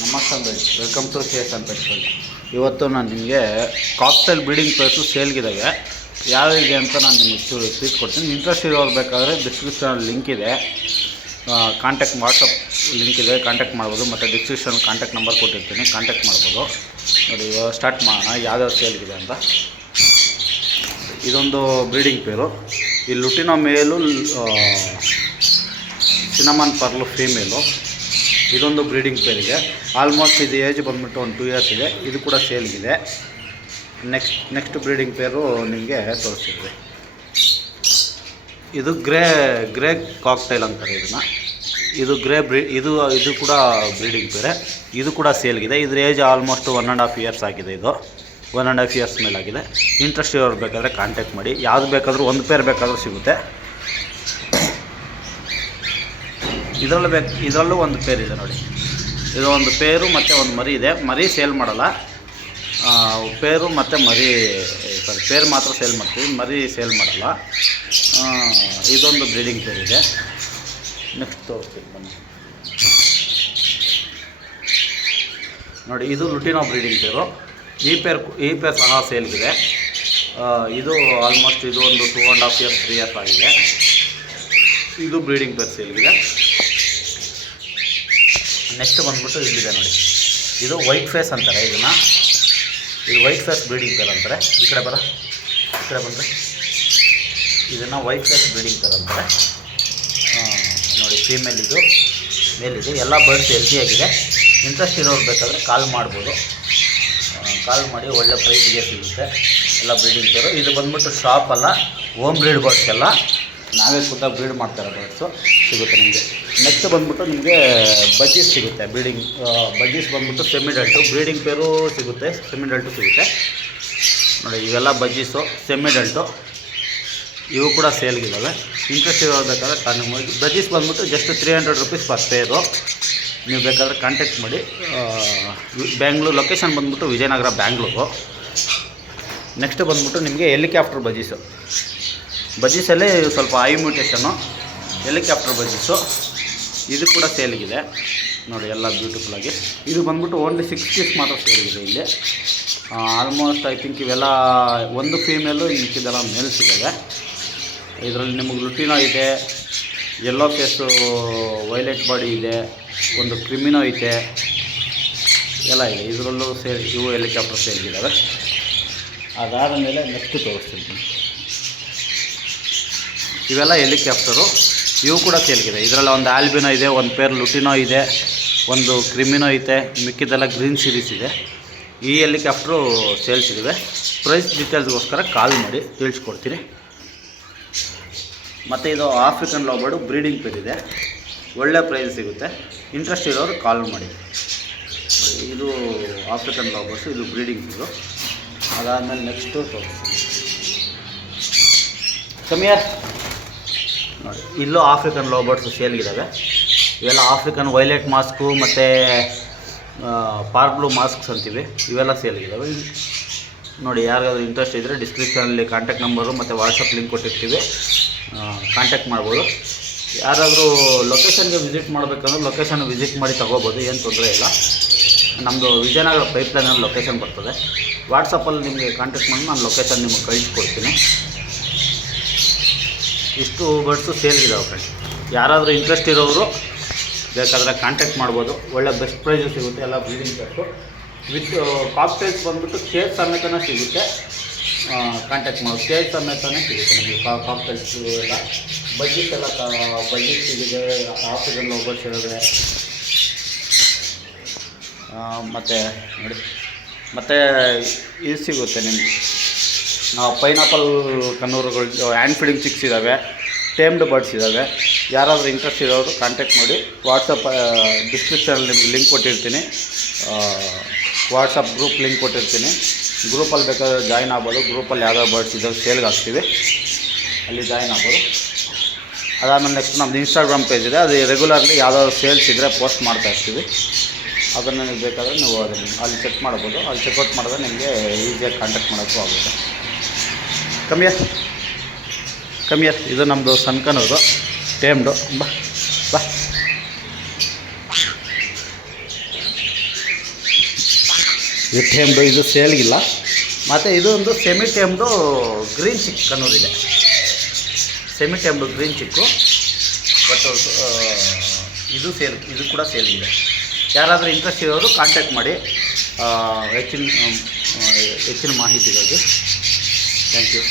ನಮಸ್ತೆ, welcome to csmpetsworld. ಇವತ್ತು ನಾನು ನಿಮಗೆ ಕಾಕ್ಟೇಲ್ ಬ್ರೀಡಿಂಗ್ ಪ್ಲೇಸು ಸೇಲ್ಗಿದ್ದಾವೆ. ಯಾವಿದೆ ಅಂತ ನಾನು ನಿಮಗೆ ತಿಳಿಸ್ಕೊಡ್ತೀನಿ. ಇಂಟ್ರೆಸ್ಟ್ ಇರೋರು ಬೇಕಾದರೆ ಡಿಸ್ಕ್ರಿಪ್ಷನಲ್ಲಿ ಲಿಂಕ್ ಇದೆ, ಕಾಂಟ್ಯಾಕ್ಟ್ ವಾಟ್ಸಪ್ ಲಿಂಕ್ ಇದೆ, ಕಾಂಟ್ಯಾಕ್ಟ್ ಮಾಡ್ಬೋದು. ಮತ್ತು ಡಿಸ್ಕ್ರಿಪ್ಷನ್ ಕಾಂಟ್ಯಾಕ್ಟ್ ನಂಬರ್ ಕೊಟ್ಟಿರ್ತೀನಿ, ಕಾಂಟ್ಯಾಕ್ಟ್ ಮಾಡ್ಬೋದು. ನೋಡಿ ಇವಾಗ ಸ್ಟಾರ್ಟ್ ಮಾಡೋಣ ಯಾವ್ಯಾವ ಸೇಲ್ಗಿದೆ ಅಂತ. ಇದೊಂದು ಬ್ರೀಡಿಂಗ್ ಪೇರು. ಈ ಲುಟಿನೋ ಮೇಲು, ಸಿನಮನ್ ಪರ್ಲು ಫೀಮೇಲು. ಇದೊಂದು ಬ್ರೀಡಿಂಗ್ ಪೇರ್ ಇದೆ. ಆಲ್ಮೋಸ್ಟ್ ಇದು ಏಜ್ ಬಂದ್ಬಿಟ್ಟು ಒಂದು 2 years ಇದೆ. ಇದು ಕೂಡ ಸೇಲ್ಗಿದೆ. ನೆಕ್ಸ್ಟ್ ಬ್ರೀಡಿಂಗ್ ಪೇರು ನಿಮಗೆ ತೋರಿಸ್ತಿದ್ವಿ. ಇದು ಗ್ರೇ ಕಾಕ್ಟೈಲ್ ಅಂತಾರೆ ಇದನ್ನು. ಇದು ಇದು ಕೂಡ ಬ್ರೀಡಿಂಗ್ ಪೇರೆ. ಇದು ಕೂಡ ಸೇಲ್ಗಿದೆ. ಇದ್ರ ಏಜ್ ಆಲ್ಮೋಸ್ಟ್ 1.5 years ಆಗಿದೆ. ಇದು 1.5 years ಮೇಲಾಗಿದೆ. ಇಂಟ್ರೆಸ್ಟ್ ಇರೋರು ಬೇಕಾದರೆ ಕಾಂಟ್ಯಾಕ್ಟ್ ಮಾಡಿ. ಯಾವುದು ಬೇಕಾದರೂ ಒಂದು ಪೇರ್ ಬೇಕಾದರೂ ಸಿಗುತ್ತೆ. ಇದರಲ್ಲೂ ಒಂದು ಪೇರ್ ಇದೆ ನೋಡಿ. ಇದು ಒಂದು ಪೇರು ಮತ್ತು ಒಂದು ಮರಿ ಇದೆ. ಮರಿ ಸೇಲ್ ಮಾಡಲ್ಲ, ಪೇರು ಮತ್ತು ಮರಿ ಪೇರ್ ಮಾತ್ರ ಸೇಲ್ ಮಾಡ್ತೀವಿ, ಮರಿ ಸೇಲ್ ಮಾಡಲ್ಲ. ಇದೊಂದು ಬ್ರೀಡಿಂಗ್ ಪೇರ್ ಇದೆ. ನೆಕ್ಸ್ಟ್ ತೋರಿಸ್ತೀನಿ ಬನ್ನಿ. ನೋಡಿ ಇದು ಲುಟಿನೋ ಬ್ರೀಡಿಂಗ್ ಪೇರು. ಈ ಪೇರ್ ಸಹ ಸೇಲ್ಗಿದೆ. ಇದು ಆಲ್ಮೋಸ್ಟ್ ಇದು ಒಂದು 2.5 years 3 years ಆಗಿದೆ. ಇದು ಬ್ರೀಡಿಂಗ್ ಪೇರ್ ಸೇಲ್ಗಿದೆ. ನೆಕ್ಸ್ಟ್ ಬಂದ್ಬಿಟ್ಟು ಇಲ್ಲಿದೆ ನೋಡಿ. ಇದು ವೈಟ್ ಫೇಸ್ ಅಂತಾರೆ ಇದನ್ನು. ಇದು ವೈಟ್ ಫೇಸ್ ಬ್ರೀಡಿಂಗ್ ಪೇರ್ ಅಂತಾರೆ. ಈ ಕಡೆ ಬಂದರೆ ಇದನ್ನು ವೈಟ್ ಫೇಸ್ ಬ್ರೀಡಿಂಗ್ ಪೇರ್ ಅಂತಾರೆ. ನೋಡಿ ಫೀಮೇಲ್ ಇದು, ಮೇಲಿದು. ಎಲ್ಲ ಬರ್ಡ್ಸ್ ಹೆಲ್ತಿಯಾಗಿದೆ. ಇಂಟ್ರೆಸ್ಟ್ ಇರೋರು ಬೇಕಾದರೆ ಕಾಲ್ ಮಾಡ್ಬೋದು. ಕಾಲ್ ಮಾಡಿ ಒಳ್ಳೆ ಪ್ರೈಸ್ಗೆ ಸಿಗುತ್ತೆ. ಎಲ್ಲ ಬ್ರೀಡಿಂಗ್ ಪೇರು. ಇದು ಬಂದ್ಬಿಟ್ಟು ಶಾಪ್ ಅಲ್ಲ, ಹೋಮ್ ಬ್ರೀಡ್ ಬರ್ಡ್ಸ್ ಎಲ್ಲ ನಾವೇ ಖುದ್ದಾಗಿ ಬ್ರೀಡ್ ಮಾಡ್ತಾರೆ ಬರ್ಡ್ಸು ಸಿಗುತ್ತೆ ನಿಮಗೆ. ನೆಕ್ಸ್ಟ್ ಬಂದ್ಬಿಟ್ಟು ನಿಮಗೆ ಬಜ್ಜೀಸ್ ಸಿಗುತ್ತೆ. ಬಜ್ಜೀಸ್ ಬಂದ್ಬಿಟ್ಟು ಸೆಮಿಡಲ್ಟು ಬ್ರೀಡಿಂಗ್ ಪೇರು ಸಿಗುತ್ತೆ, ಸೆಮಿಡಲ್ಟು ಸಿಗುತ್ತೆ ನೋಡಿ. ಇವೆಲ್ಲ ಬಜ್ಜೀಸು ಸೆಮಿಡಲ್ಟು. ಇವು ಕೂಡ ಸೇಲ್ಗಿದ್ದಾವೆ. ಇಂಟ್ರೆಸ್ಟ್ ಇರೋಬೇಕಾದ್ರೆ ಕಾಂಟ್ಯಾಕ್ಟ್ ಮಾಡಿ. ಬಜ್ಜೀಸ್ ಬಂದ್ಬಿಟ್ಟು ಜಸ್ಟ್ 300 rupees ಪರ್ ಪೇರು. ನೀವು ಬೇಕಾದರೆ ಕಾಂಟ್ಯಾಕ್ಟ್ ಮಾಡಿ. ಬ್ಯಾಂಗ್ಳೂರು ಲೊಕೇಶನ್ ಬಂದ್ಬಿಟ್ಟು ವಿಜಯನಗರ, ಬ್ಯಾಂಗ್ಳೂರು. ನೆಕ್ಸ್ಟ್ ಬಂದ್ಬಿಟ್ಟು ನಿಮಗೆ ಹೆಲಿಕಾಪ್ಟರ್ ಬಜ್ಜೀಸಲ್ಲೇ ಸ್ವಲ್ಪ ಐ ಮ್ಯೂಟೇಷನು, ಹೆಲಿಕಾಪ್ಟರ್ ಬಜ್ಜೀಸು. ಇದು ಕೂಡ ಸೇಲ್ಗಿದೆ ನೋಡಿ, ಎಲ್ಲ ಬ್ಯೂಟಿಫುಲ್ಲಾಗಿ. ಇದು ಬಂದ್ಬಿಟ್ಟು ಓನ್ಲಿ 6 pieces ಮಾತ್ರ ಸೇಲ್ಗಿದೆ ಇಲ್ಲಿ. ಆಲ್ಮೋಸ್ಟ್ ಐ ಥಿಂಕ್ ಇವೆಲ್ಲ ಒಂದು ಫೀಮೇಲು, ಮಿಕ್ಕಿದೆಲ್ಲ ಮೇಲ್ಸ್ ಇದ್ದಾವೆ. ಇದರಲ್ಲಿ ನಿಮಗೆ ಲುಟಿನೋ ಇದೆ, ಯೆಲ್ಲೋ ಫೇಸು ವೈಲೆಟ್ ಬಾಡಿ ಇದೆ, ಒಂದು ಕ್ರಿಮಿನೋ ಇದೆ, ಎಲ್ಲ ಇದೆ. ಇದರಲ್ಲೂ ಇವು ಹೆಲಿಕಾಪ್ಟರ್ ಸೇಲ್ಗಿದ್ದಾವೆ. ಅದಾದ ಮೇಲೆ ನೆಕ್ಸ್ಟ್ ತೋರಿಸ್ತೀನಿ. ಇವೆಲ್ಲ ಹೆಲಿಕಾಪ್ಟರು. ಇವು ಕೂಡ ಸೇಲ್ಗಿದೆ. ಇದರಲ್ಲಿ ಒಂದು ಆಲ್ಬಿನೋ ಇದೆ, ಒಂದು ಪೇರ್ ಲುಟಿನೋ ಇದೆ, ಒಂದು ಕ್ರಿಮಿನೋ ಇದೆ, ಮಿಕ್ಕಿದೆಲ್ಲ ಗ್ರೀನ್ ಸೀರೀಸ್ ಇದೆ. ಈ ಹೆಲಿಕಾಪ್ಟ್ರು ಸೇಲ್ಸ್ ಇವೆ. ಪ್ರೈಸ್ ಡೀಟೇಲ್ಸ್ಗೋಸ್ಕರ ಕಾಲ್ ಮಾಡಿ ತಿಳಿಸ್ಕೊಡ್ತೀನಿ. ಮತ್ತು ಇದು ಆಫ್ರಿಕನ್ ಲವ್ಬರ್ಡು ಬ್ರೀಡಿಂಗ್ ಪೇರ್ ಇದೆ. ಒಳ್ಳೆ ಪ್ರೈಸ್ ಸಿಗುತ್ತೆ. ಇಂಟ್ರೆಸ್ಟ್ ಇರೋರು ಕಾಲ್ ಮಾಡಿ. ಇದು ಆಫ್ರಿಕನ್ ಲವ್ಬರ್ಡ್ಸು, ಇದು ಬ್ರೀಡಿಂಗ್ ಪೇರು. ಅದಾದಮೇಲೆ ನೆಕ್ಸ್ಟು ತೋರಿಸ್ತೀನಿ. ಕಮ್ಮಿಯಾರ್ ನೋಡಿ, ಇಲ್ಲೂ ಆಫ್ರಿಕನ್ ಲವ್ಬರ್ಡ್ಸು ಸೇಲ್ಗಿದ್ದಾವೆ. ಇವೆಲ್ಲ ಆಫ್ರಿಕನ್ ವೈಲೆಟ್ ಮಾಸ್ಕು ಮತ್ತು ಪಾರ್ಕ್ ಬ್ಲೂ ಮಾಸ್ಕ್ಸ್ ಅಂತೀವಿ. ಇವೆಲ್ಲ ಸೇಲ್ಗಿದ್ದಾವೆ ನೋಡಿ. ಯಾರಿಗಾದ್ರೂ ಇಂಟ್ರೆಸ್ಟ್ ಇದ್ದರೆ ಡಿಸ್ಕ್ರಿಪ್ಷನಲ್ಲಿ ಕಾಂಟ್ಯಾಕ್ಟ್ ನಂಬರು ಮತ್ತು ವಾಟ್ಸಪ್ ಲಿಂಕ್ ಕೊಟ್ಟಿರ್ತೀವಿ, ಕಾಂಟ್ಯಾಕ್ಟ್ ಮಾಡ್ಬೋದು. ಯಾರಾದರೂ ಲೊಕೇಶನ್ಗೆ ವಿಸಿಟ್ ಮಾಡಬೇಕಂದ್ರೆ ಲೊಕೇಶನ್ ವಿಸಿಟ್ ಮಾಡಿ ತೊಗೋಬೋದು, ಏನು ತೊಂದರೆ ಇಲ್ಲ. ನಮ್ಮದು ವಿಜಯನಗರ ಪೈಪ್ಲೈನಲ್ಲಿ ಲೊಕೇಶನ್ ಬರ್ತದೆ. ವಾಟ್ಸಪ್ಪಲ್ಲಿ ನಿಮಗೆ ಕಾಂಟ್ಯಾಕ್ಟ್ ಮಾಡಿ ನಾನು ಲೊಕೇಶನ್ ನಿಮಗೆ ಕಳಿಸ್ಕೊಡ್ತೀನಿ. ಇಷ್ಟು ಬರ್ಡ್ಸು ಸೇಲ್ಗಿದ್ದಾವೆ ಫ್ರೆಂಡ್ಸ್. ಯಾರಾದರೂ ಇಂಟ್ರೆಸ್ಟ್ ಇರೋರು ಬೇಕಾದರೆ ಕಾಂಟ್ಯಾಕ್ಟ್ ಮಾಡ್ಬೋದು. ಒಳ್ಳೆ ಬೆಸ್ಟ್ ಪ್ರೈಸು ಸಿಗುತ್ತೆ. ಎಲ್ಲ ಬ್ರೀಡಿಂಗ್ ಪೇರ್ಸು ವಿತ್ ಕಾಕ್ಟೈಲ್ಸ್ ಬಂದ್ಬಿಟ್ಟು ಕೇಜ್ ಸಮೇತನೇ ಸಿಗುತ್ತೆ. ಕಾಂಟ್ಯಾಕ್ಟ್ ಮಾಡೋದು ಕೇಜ್ ಸಮೇತನೇ ಸಿಗುತ್ತೆ ನಮಗೆ ಕಾಕ್ಟೈಲ್ಸು ಎಲ್ಲ. ಬಜ್ಜೀಸ್ ಎಲ್ಲ ಬಜ್ಜೀಸ್ ಸಿಗುತ್ತೆ, ಆಫ್ರಿಕನ್ ಲವ್ಬರ್ಡ್ಸ್ ಇರುತ್ತೆ. ಮತ್ತು ನೋಡಿ, ಮತ್ತು ಇದು ಸಿಗುತ್ತೆ ನಿಮಗೆ ಪೈನಾಪಲ್ ಕನ್ನೂರುಗಳು, ಹ್ಯಾಂಡ್ ಫೀಡಿಂಗ್ ಚಿಕ್ಸ್ ಇದ್ದಾವೆ, ಟೇಮ್ಡ್ ಬರ್ಡ್ಸ್ ಇದ್ದಾವೆ. ಯಾರಾದರೂ ಇಂಟ್ರೆಸ್ಟ್ ಇರೋರು ಕಾಂಟ್ಯಾಕ್ಟ್ ಮಾಡಿ. ವಾಟ್ಸಪ್ ಡಿಸ್ಕ್ರಿಪ್ಷನಲ್ಲಿ ನಿಮಗೆ ಲಿಂಕ್ ಕೊಟ್ಟಿರ್ತೀನಿ, ವಾಟ್ಸಪ್ ಗ್ರೂಪ್ ಲಿಂಕ್ ಕೊಟ್ಟಿರ್ತೀನಿ. ಗ್ರೂಪಲ್ಲಿ ಬೇಕಾದ್ರೆ ಜಾಯ್ನ್ ಆಗ್ಬೋದು. ಗ್ರೂಪಲ್ಲಿ ಯಾವ್ಯಾವ ಬರ್ಡ್ಸ್ ಇದ್ದಾವೆ ಸೇಲ್ಗೆ ಹಾಕ್ತೀವಿ, ಅಲ್ಲಿ ಜಾಯ್ನ್ ಆಗ್ಬೋದು. ಅದಾದಮೇಲೆ ನೆಕ್ಸ್ಟ್ ನಮ್ಮದು ಇನ್ಸ್ಟಾಗ್ರಾಮ್ ಪೇಜ್ ಇದೆ. ಅದು ರೆಗ್ಯುಲರ್ಲಿ ಯಾವುದಾದ್ರು ಸೇಲ್ಸ್ ಇದ್ದರೆ ಪೋಸ್ಟ್ ಮಾಡ್ತಾ ಇರ್ತೀವಿ. ಅದನ್ನು ನೀವು ಬೇಕಾದರೆ ನೀವು ಅದನ್ನು ಅಲ್ಲಿ ಚೆಕ್ ಮಾಡ್ಬೋದು. ಅಲ್ಲಿ ಚೆಕ್ಔಟ್ ಮಾಡಿದ್ರೆ ನಿಮಗೆ ಈಸಿಯಾಗಿ ಕಾಂಟ್ಯಾಕ್ಟ್ ಮಾಡೋಕ್ಕೂ ಆಗುತ್ತೆ. ಕಮ್ಮಿಯರ್ ಇದು ನಮ್ಮದು ಸಣ್ಕನೂರು ಟೇಮ್ಡು. ಬಾ ಇದು ಟೇಮ್ಡು, ಇದು ಸೇಲ್ಗಿಲ್ಲ. ಮತ್ತು ಇದು ಒಂದು ಸೆಮಿ ಟೇಮ್ಡು ಗ್ರೀನ್ ಚಿಕ್ ಅನ್ನೋದಿದೆ. Semi tamed green cheek, but ಇದು ಕೂಡ ಸೇಲ್ಗಿದೆ. ಯಾರಾದರೂ ಇಂಟ್ರೆಸ್ಟ್ ಇರೋರು ಕಾಂಟ್ಯಾಕ್ಟ್ ಮಾಡಿ ಹೆಚ್ಚಿನ ಮಾಹಿತಿಗಾಗಿ. Thank you.